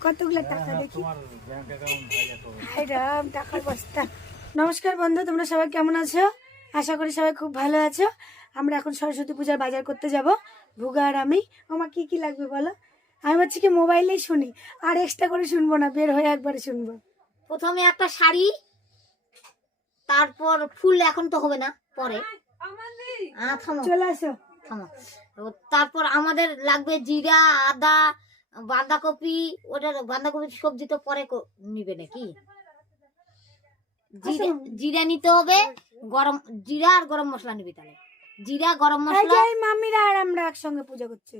কতগুলো টাকা দেখি? তোমার ব্যাংক অ্যাকাউন্ট হাজার টাকা হাই রাম টাকার বস্তা। নমস্কার বন্ধু তোমরা সবাই কেমন আছো? আশা করি সবাই খুব ভালো আছো। আমরা এখন সরস্বতী পূজার বাজার করতে যাব। ভুগা আর আমি। আমার কি কি লাগবে বলো? আমি হচ্ছে কি মোবাইলেই শুনি। আর এক্সট্রা করে শুনব না বের হয়ে একবারে শুনব। প্রথমে একটা শাড়ি তারপর ফুল এখন তো হবে না পরে। আহ, চলে আসো। থামো। তারপর আমাদের লাগবে জিরা আদা বাঁধাকপি ওটা বাঁধাকপি সবজি তো পরে নিবে নাকি? জিরা আচ্ছা। নিতে হবে গরম জিরা আর গরম মশলা নিবি তাহলে। জিরা গরম মশলা এই মামিরা আর আমরা একসঙ্গে পূজা করছি।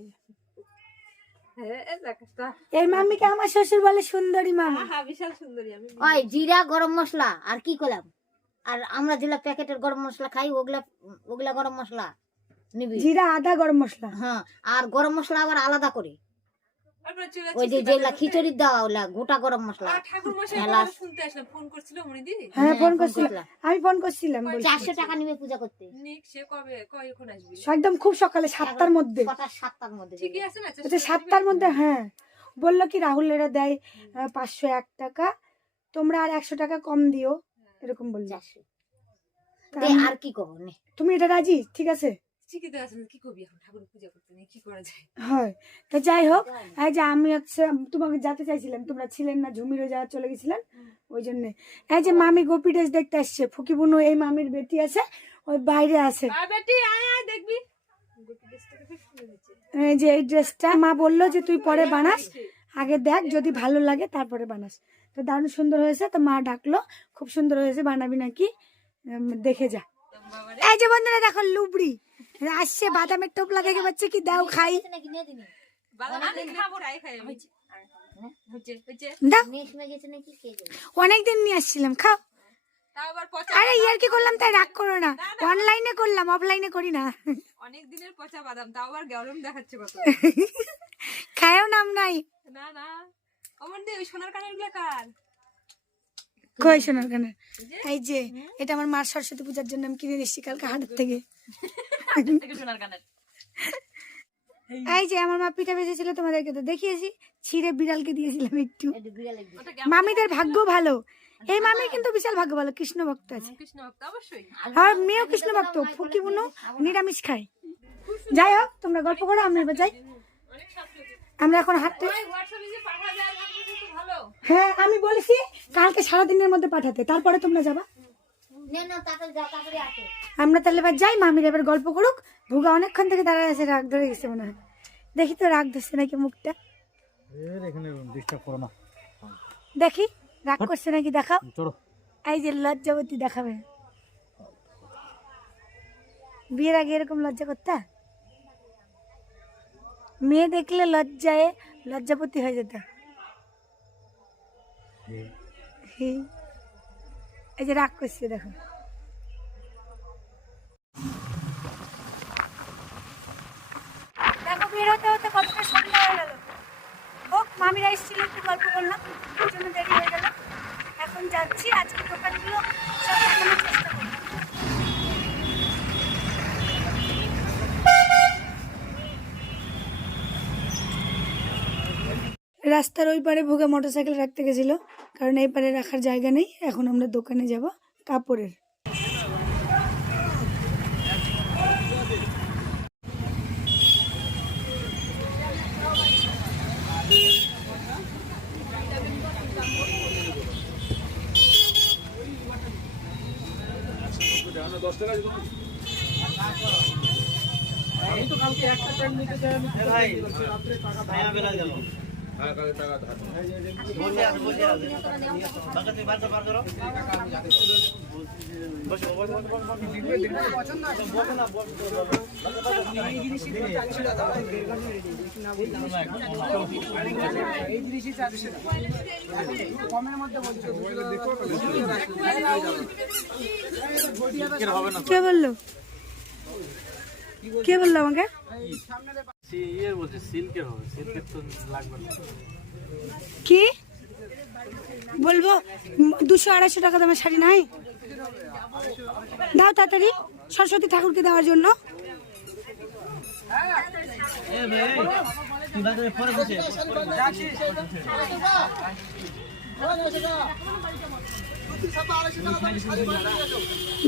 এই মামিকে আমার শ্বশুর বলে সুন্দরী মামি। ওই জিরা গরম মশলা আর কি করলাম আর আমরা যেগুলা প্যাকেটের গরম মশলা খাই ওগুলা ওগুলা গরম মশলা নিবি। জিরা আদা গরম মশলা। হ্যাঁ আর গরম মশলা আবার আলাদা করে। ওই যে যেগুলা খিচুড়ি দেওয়া ওগুলা গোটা গরম মশলা। এলাচ। শুনতে আসলাম ফোন করছিল মনিদি হ্যাঁ ফোন ফোন করছিলাম করছিলাম। আমি ফোন করছিলাম বলছি। চারশো টাকা নিবে পূজা করতে? নিক সে কবে কখন আসবি? একদম খুব সকালে সাতটার মধ্যে। কটা সাতটার মধ্যে ঠিকই আছে না? আচ্ছা মধ্যে হ্যাঁ। বলল কি রাহুলেরা দেয় আহ, পাঁচশো এক টাকা। তোমরা আর একশো টাকা কম দিও এরকম বলল। আর কি করব তুমি এটা রাজি? ঠিক আছে? ঠিকই তো আছে কি করবি এখন? ঠাকুর পূজা করতে নেই কি করা যায়? হয়। তো যাই হোক এই যে আমি তোমাকে যেতে চাইছিলাম তোমরা ছিলেন না ঝুমিরও যাওয়া চলে গেছিলেন ওই জন্য। এই যে মামি গোপী ড্রেস দেখতে আসছে ফুকি বুনু এই মামির বেটি আছে ওই বাইরে আছে। আ বেটি আয় আয় দেখবি? এই যে এই ড্রেসটা মা বলল যে তুই পরে বানাস আগে দেখ যদি ভালো লাগে তারপরে বানাস। তো দারুণ সুন্দর হয়েছে তো মা ডাকলো খুব সুন্দর হয়েছে বানাবি নাকি? দেখে যা। এই যে বন্ধুরা দেখো লুবড়ি। আসছে বাদামের টোপলা দেখে পাচ্ছে কি? দাও খাই। অনেকদিন নিয়ে আসছিলাম খাও। আরে ইয়ার কি করলাম? তাই রাগ করো না। অনলাইনে করলাম অফলাইনে করি না। অনেক দিনের পচা বাদাম তাও আবার গরম দেখাচ্ছে কত। খায়ও নাম নাই। না না। অমন দি ওই সোনার কানেরগুলা কার? কই শোনার কেন এই যে। এটা আমার মার সরস্বতী পূজার জন্য আমি কিনে এসেছি কালকে হাটের থেকে সোনার কানের এই যে আমার মা পিঠা ভেজেছিল তোমাদেরকে তো দেখিয়েছি ছিঁড়ে বিড়ালকে দিয়েছিলাম একটু। মামিদের ভাগ্য? ভালো। এই মামির কিন্তু বিশাল ভাগ্য ভালো কৃষ্ণ ভক্ত আছে। কৃষ্ণ আর মেয়েও কৃষ্ণ ভক্ত ফুকি বুনো নিরামিষ খায়। যাই হোক তোমরা গল্প করো আমি এবার যাই। আমরা এখন হাঁটতে হ্যাঁ আমি বলেছি কালকে সারাদিনের মধ্যে পাঠাতে তারপরে তোমরা যাবা। আমরা তাহলে এবার যাই মামির এবার গল্প করুক। ভুগা অনেকক্ষণ থেকে দাঁড়ায় আছে রাগ ধরে গেছে মনে হয়। দেখি তো রাগ ধরছে নাকি মুখটা। এর এখানে ডিস্টার্ব করো না। দেখি রাগ করছে নাকি দেখাও। এই যে লজ্জাবতী দেখাবে। বিয়ের আগে এরকম লজ্জা করতে? মেয়ে দেখলে লজ্জায় লজ্জাপতি হয়ে যেত। হি। এই যে রাগ করছে, দেখো। দেখো, বের হতে হতে কতটা হয়ে গেল। হোক, মামিরা একটু দেরি হয়ে গেল। এখন যাচ্ছি আজকে দোকানগুলো। সব চেষ্টা রাস্তার ওই পারে ভোগে মোটরসাইকেল রাখতে গেছিল, কারণ এই পারে রাখার জায়গা নেই, এখন আমরা দোকানে যাব কাপড়ের। কে বলল? কে বলল আমাকে? ইয়ে বলছে সিল্কের হবে সিল্কের তো লাগবে না। কি? বলব দুশো আড়াইশো টাকা দামের শাড়ি নাই? দাও তাড়াতাড়ি সরস্বতী ঠাকুরকে দেওয়ার জন্য।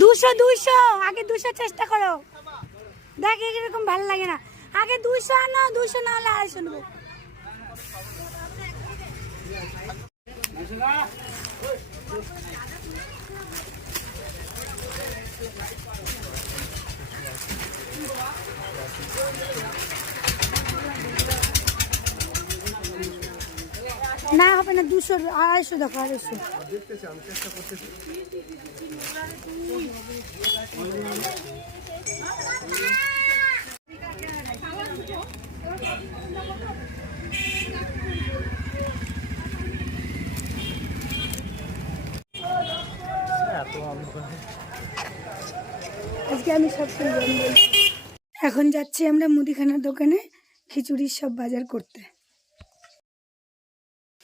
দুশো দুশো আগে দুশো চেষ্টা করো। দেখ এরকম ভালো লাগে না। আগে দুশো আনো দুশো না হলে আড়াইশো নেব। না, হবে না দুশো আড়াইশো দেখো, আড়াইশো। আজকে আমি সব এখন যাচ্ছি আমরা মুদিখানার দোকানে খিচুড়ির সব বাজার করতে।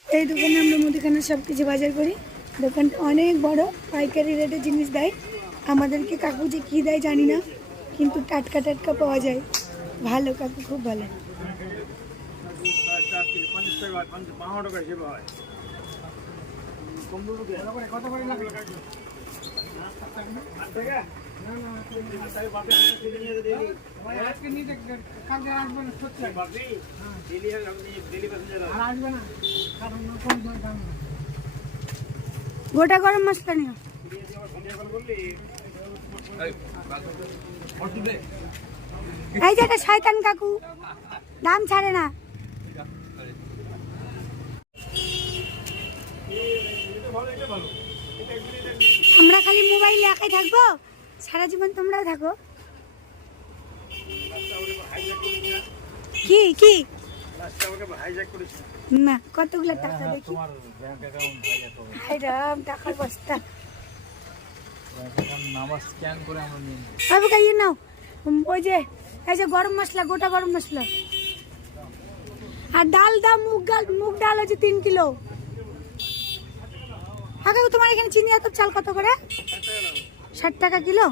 এই দোকানে আমরা মুদিখানার সব কিছু বাজার করি। দোকানটা অনেক বড়, পাইকারি রেটে জিনিস দেয়। আমাদেরকে কাকু যে কী দেয় জানি না, কিন্তু টাটকা টাটকা পাওয়া যায়। ভালো কাকু খুব ভালো। গোটা গরম মশলা নিও। এই যে শয়তান কাকু। দাম ছাড়ে না। আমরা খালি মোবাইলে একাই থাকব? সারা জীবন তোমরাও থাকো। কি কি? না কতগুলো টাকা দেখি? হাই রাম টাকার বস্তা। নাও। ওই যে, এই যে গরম মশলা, গোটা গরম মশলা। আর ডাল দাও মুগ ডাল মুগ ডাল হচ্ছে তিন কিলো। হ্যাঁ কাকু, তোমার এখানে চিনি এত চাল কত করে? ষাট টাকা কিলো।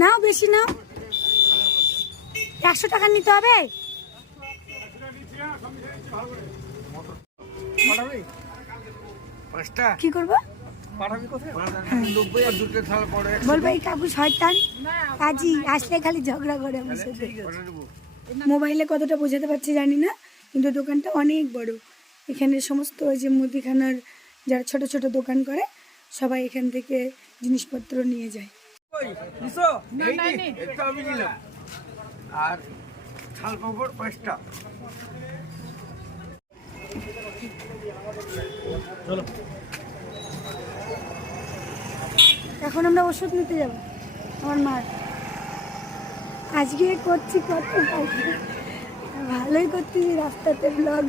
নাও বেশি নাও। একশো টাকা নিতে হবে? কি করব? বলব এই কাকু শয়তান কাজী আসলে খালি ঝগড়া করে আমার সাথে মোবাইলে কতটা বোঝাতে পারছি জানি না কিন্তু দোকানটা অনেক বড়। এখানে সমস্ত ওই যে মুদিখানার যারা ছোট ছোট দোকান করে সবাই এখান থেকে জিনিসপত্র নিয়ে যায়। এটা আর পাঁপড় পাঁচটা। এখন আমরা ওষুধ নিতে যাব, আমার মার আজকে করছি কত ভালোই করতেছি রাস্তাতে ব্লগ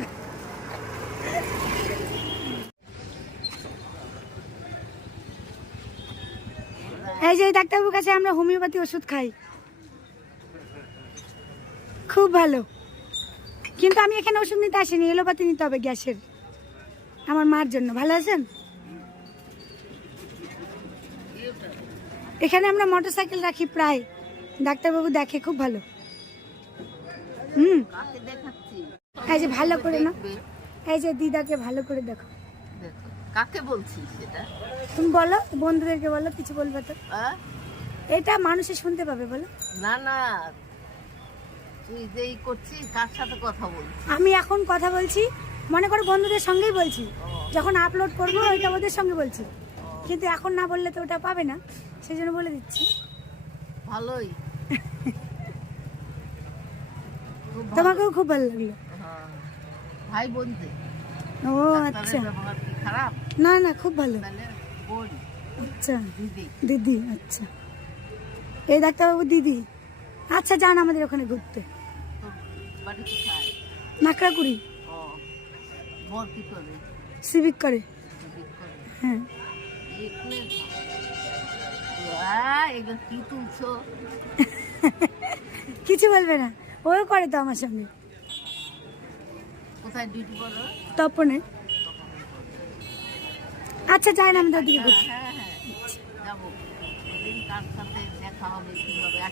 এই যে ডাক্তারবাবুর কাছে আমরা হোমিওপ্যাথি ওষুধ খাই। খুব ভালো। কিন্তু আমি এখানে ওষুধ নিতে আসিনি এলোপাতি নিতে হবে গ্যাসের। আমার মার জন্য। ভালো আছেন? এখানে আমরা মোটরসাইকেল রাখি প্রায়। ডাক্তারবাবু দেখে খুব ভালো। হুম। এই যে ভালো করে না? এই যে দিদাকে ভালো করে দেখো। কাকে তুমি বলো বন্ধুদেরকে বলো কিছু বলবে তো? এটা মানুষে শুনতে পাবে বলো। না না। তুই যেই করছিস কার সাথে কথা বলছিস? আমি এখন কথা বলছি মনে করো বন্ধুদের সঙ্গেই বলছি। যখন আপলোড করব ওইটা ওদের সঙ্গে বলছি। কিন্তু এখন না বললে তো ওটা পাবে না সেই জন্য বলে দিচ্ছি। ভালোই। তোমাকেও খুব ভালো লাগল। হ্যাঁ। ভাই বোনতে ও আচ্ছা। খারাপ? না না খুব ভালো। আচ্ছা। দিদি। আচ্ছা। এই ডাক্তারবাবু দিদি। আচ্ছা যান আমাদের ওখানে ঘুরতে। নাকড়াকুড়ি। সিভিক করে। হ্যাঁ। কিছু বলবে না। ওও করে তো আমার সঙ্গে। কোথায় ডিউটি করো? তপনে। আচ্ছা যাই না আমাদের দিকে ঘুরতে হ্যাঁ হ্যাঁ হ্যাঁ।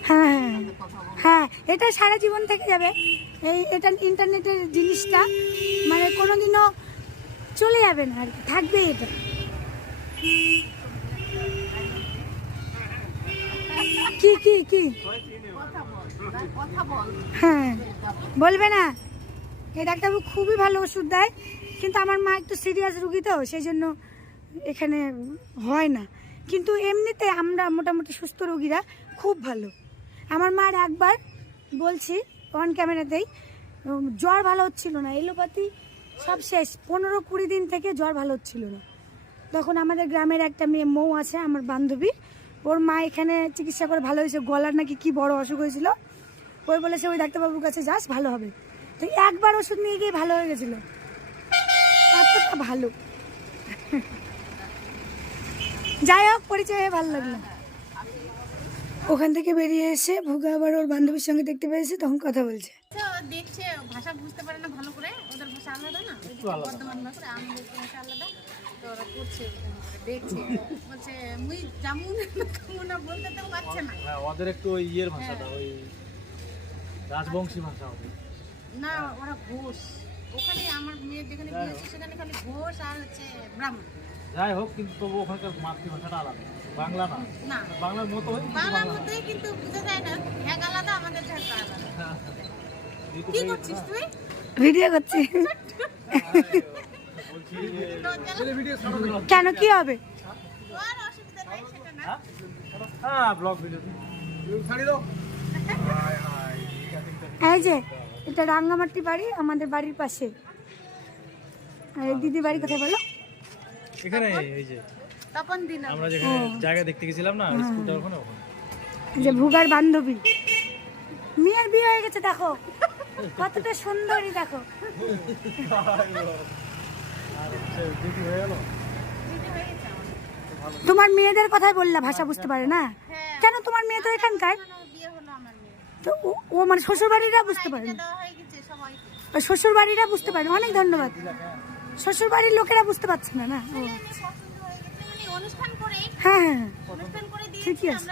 হ্যাঁ বলবে? হ্যাঁ এটা সারা জীবন থেকে যাবে। এই এটা ইন্টারনেটের জিনিসটা মানে কোনোদিনও চলে যাবে না আর কি থাকবে এটা। কি কি কি? হ্যাঁ বলবে না। এই ডাক্তারবাবু খুবই ভালো ওষুধ দেয়, কিন্তু আমার মা একটু সিরিয়াস রুগী তো, সেই জন্য এখানে হয় না। কিন্তু এমনিতে আমরা মোটামুটি সুস্থ রোগীরা খুব ভালো। আমার মার একবার বলছি অন ক্যামেরাতেই জ্বর ভালো হচ্ছিল না এলোপাতি সব শেষ, পনেরো কুড়ি দিন থেকে জ্বর ভালো হচ্ছিল না। তখন আমাদের গ্রামের একটা মেয়ে মৌ আছে, আমার বান্ধবী। ওর মা এখানে চিকিৎসা করে ভালো হয়েছে, গলার নাকি কি বড় অসুখ হয়েছিল। ওই বলেছে ওই ডাক্তারবাবুর কাছে যাস, ভালো হবে। তো একবার ওষুধ নিয়ে গিয়ে ভালো হয়ে গেছিল। এতটা ভালো। যাই হোক, পরিচয় হয়ে ভালো লাগল। ওখান থেকে বেরিয়ে এসে ভুগা আবার ওর বান্ধবীর সঙ্গে দেখতে পেয়েছে, তখন কথা বলছে। দেখছে, ভাষা বুঝতে পারে না ভালো করে, ওদের ভাষা আলাদা না? তো ওরা করছে দেখছে। বলছে মুই জামুন না বলতে তো পারছে না। হ্যাঁ ওদের একটু ওই ইয়ের ভাষাটা ওই রাজবংশী ভাষা ওদের না ওরা ঘোষ। ওখানে আমার মেয়ের যেখানে বিয়ে হচ্ছে সেখানে খালি ঘোষ আর হচ্ছে ব্রাহ্মণ। যাই হোক কিন্তু তবু ওখানকার মাতৃভাষাটা আলাদা। বাংলা না। না। বাংলার মতো বাংলার কিন্তু বুঝা যায় না আলাদা আমাদের ঝ্যাক আলাদা। কি করছিস তুই? ভিডিও করছি। কেন কি হবে? হ্যাঁ? হ্যাঁ এই যে এটা রাঙ্গামাটি বাড়ি আমাদের বাড়ির পাশে। আর দিদি বাড়ি কোথায় বলো? এখানে এই যে তপন দিন আমরা যেখানে জায়গা দেখতে গেছিলাম না স্কুলটা ওখানে ওখানে। যে ভুগার বান্ধবী। মেয়ের বিয়ে হয়ে গেছে দেখো। কতটা সুন্দরী দেখো আর হচ্ছে ডিউটি হয়ে গেল তোমার মেয়েদের কথাই বললা, ভাষা বুঝতে পারে না? কেন তোমার মেয়ে তো এখানকার? তো ও- মানে শ্বশুর বাড়িরা বুঝতে পারে না। শ্বশুর বাড়িরা বুঝতে পারে অনেক ধন্যবাদ। শ্বশুর বাড়ির লোকেরা বুঝতে পারছে না না? ও। হয়ে হ্যাঁ হ্যাঁ। ঠিকই আছে।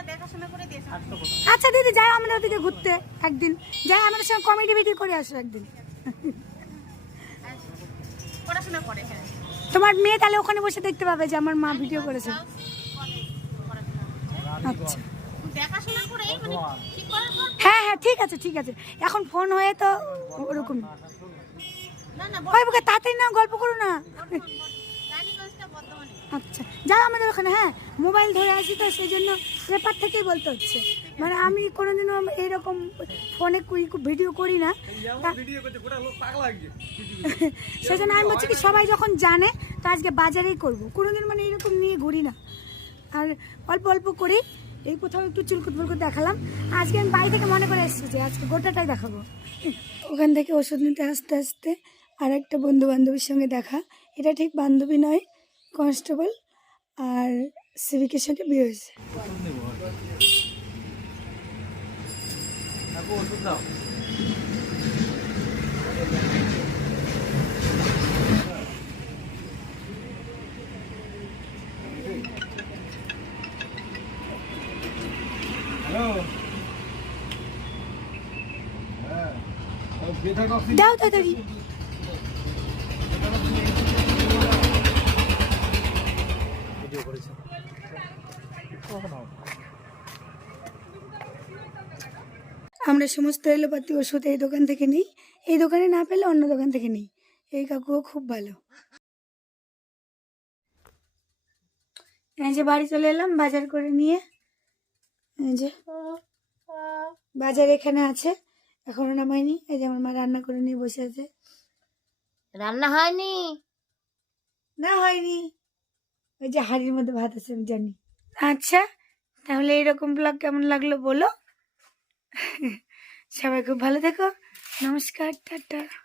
আচ্ছা দিদি যাই আমরা ওদিকে ঘুরতে একদিন। যাই আমাদের সঙ্গে কমেডি ভিডিও করে আসো একদিন। পড়াশোনা করে হ্যাঁ। তোমার মেয়ে তাহলে ওখানে বসে দেখতে পাবে যে আমার মা ভিডিও করেছে। আচ্ছা। মানে হ্যাঁ হ্যাঁ ঠিক আছে ঠিক আছে। এখন ফোন হয়ে তো ওরকম। তাড়াতাড়ি না গল্প করো না। আচ্ছা যাও আমাদের ওখানে হ্যাঁ মোবাইল ধরে আসি তো সেই জন্য পেপার থেকেই বলতে হচ্ছে। মানে আমি কোনোদিনও এইরকম ফোনে ভিডিও করি না। তা- সেই জন্য আমি বলছি কি সবাই যখন জানে তো আজকে বাজারেই করব। কোনোদিন মানে এরকম নিয়ে ঘুরি না। আর অল্প অল্প করি। এই কোথাও একটু চুলকুট ফুলকুট দেখালাম। আজকে আমি বাড়ি থেকে মনে করে এসেছি যে আজকে গোটাটাই দেখাবো। ওখান থেকে ওষুধ নিতে আসতে আসতে আর একটা বন্ধু বান্ধবীর সঙ্গে দেখা। এটা ঠিক বান্ধবী নয় কনস্টেবল। আর সিভিকের সঙ্গে বিয়ে হয়েছে। ওষুধ দাও দাও তাড়াতাড়ি ভিডিও করেছে কখন হবে? আমরা সমস্ত এলোপাতি ওষুধ এই দোকান থেকে নিই এই দোকানে না পেলে অন্য দোকান থেকে নিই। এই কাকুও খুব ভালো। এই যে বাড়ি চলে এলাম বাজার করে নিয়ে। এই যে বাজার এখানে আছে এখনও নামাইনি। এই যে আমার মা রান্না করে নিয়ে বসে আছে। রান্না হয়নি? না হয়নি। ওই যে হাড়ির মধ্যে ভাত আছে আমি জানি। আচ্ছা তাহলে এরকম ব্লগ কেমন লাগল বলো? সবাই খুব ভালো থেকো। নমস্কার টাটা।